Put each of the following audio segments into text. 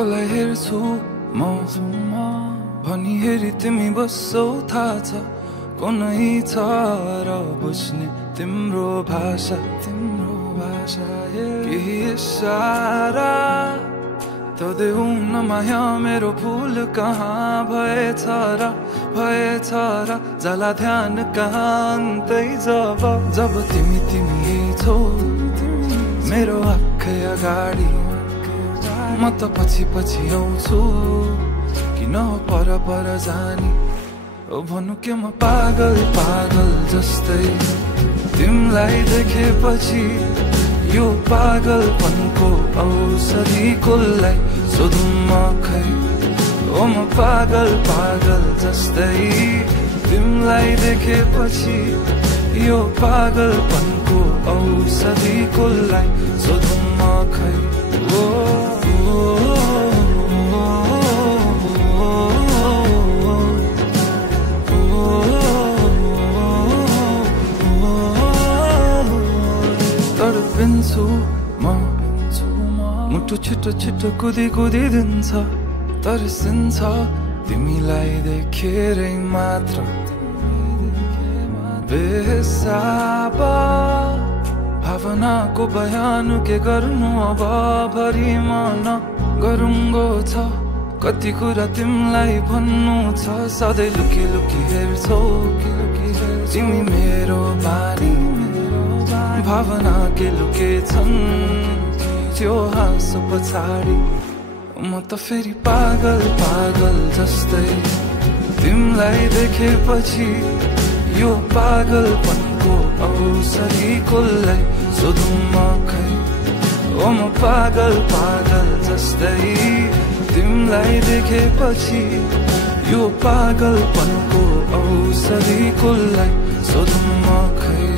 कसलाई हेर्छु म भनी हेरी तिमी बस्छौ थाहा छ को नै छ र बुझ्ने तिम्रो भाषा केही इशारा त देऊ न माया मेरो भुल कहाँ भएछ र जाला ध्यान कहाँ अन्तै जब तिमी छौ मेरो आँखै अगाडि म त पछि आउँछु किन पर जानी ओ भन्नु के म पागल जस्तै तिमीलाई देखेपछि यो पागलपनको औषधि कसलाई सोधौँ म खै ओ म पागल जस्तै तिमीलाई देखेपछि यो पागलपनको औषधि कसलाई सोधौँ म खै तडपिन्छु म मुटु छिटो कुदी दिन्छ तर्सिन्छ तिमीलाई देखेरै मात्र बेहिसाब भावनाको बयान के गर्नु अब भरि मन गरुङ्गो छ कति कुरा तिमीलाई भन्नु छ सधैँ लुकी हेर्छौ तिमी मेरो बानी भावना के लुके छन् त्यो हाँसो पछाडि म त फेरि पागल जस्तै तिमीलाई देखेपछि यो पागलपनको औषधि कसलाई सोधौँ म खै ओ म पागल जस्तै तिमीलाई देखेपछि यो पागलपनको औषधि कसलाई सोधौँ म खै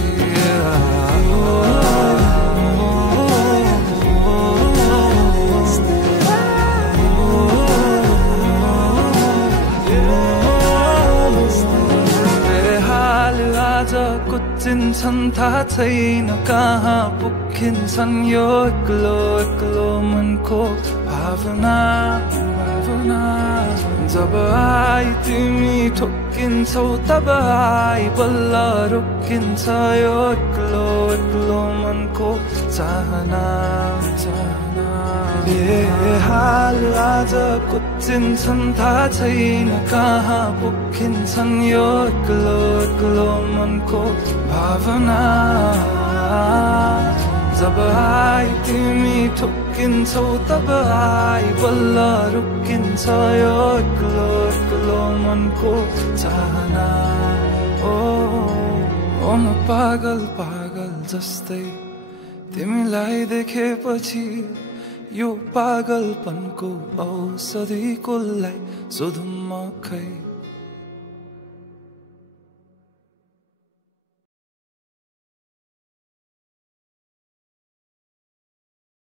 कुचिन्छन् थाहा छैन कहाँ पुगिन्छन् यो एक्लो मनको भावना जब आई तिमी ठोकिन्छौ तब आई बल्ल रोकिन्छ यो एक्लो मनको चाहना बेहाल आज कुचिन्छन् थाहा छैन कहाँ पुगिन्छन् यो एक्लो मनको भावना जब आई तिमी ठोकिन्छौ तब आई बल्ल रोकिन्छ यो एक्लो मनको चाहना ओ म पागल जस्तै तिमीलाई देखेपछि यो पागलपनको औषधि कसलाई सोधौँ म खै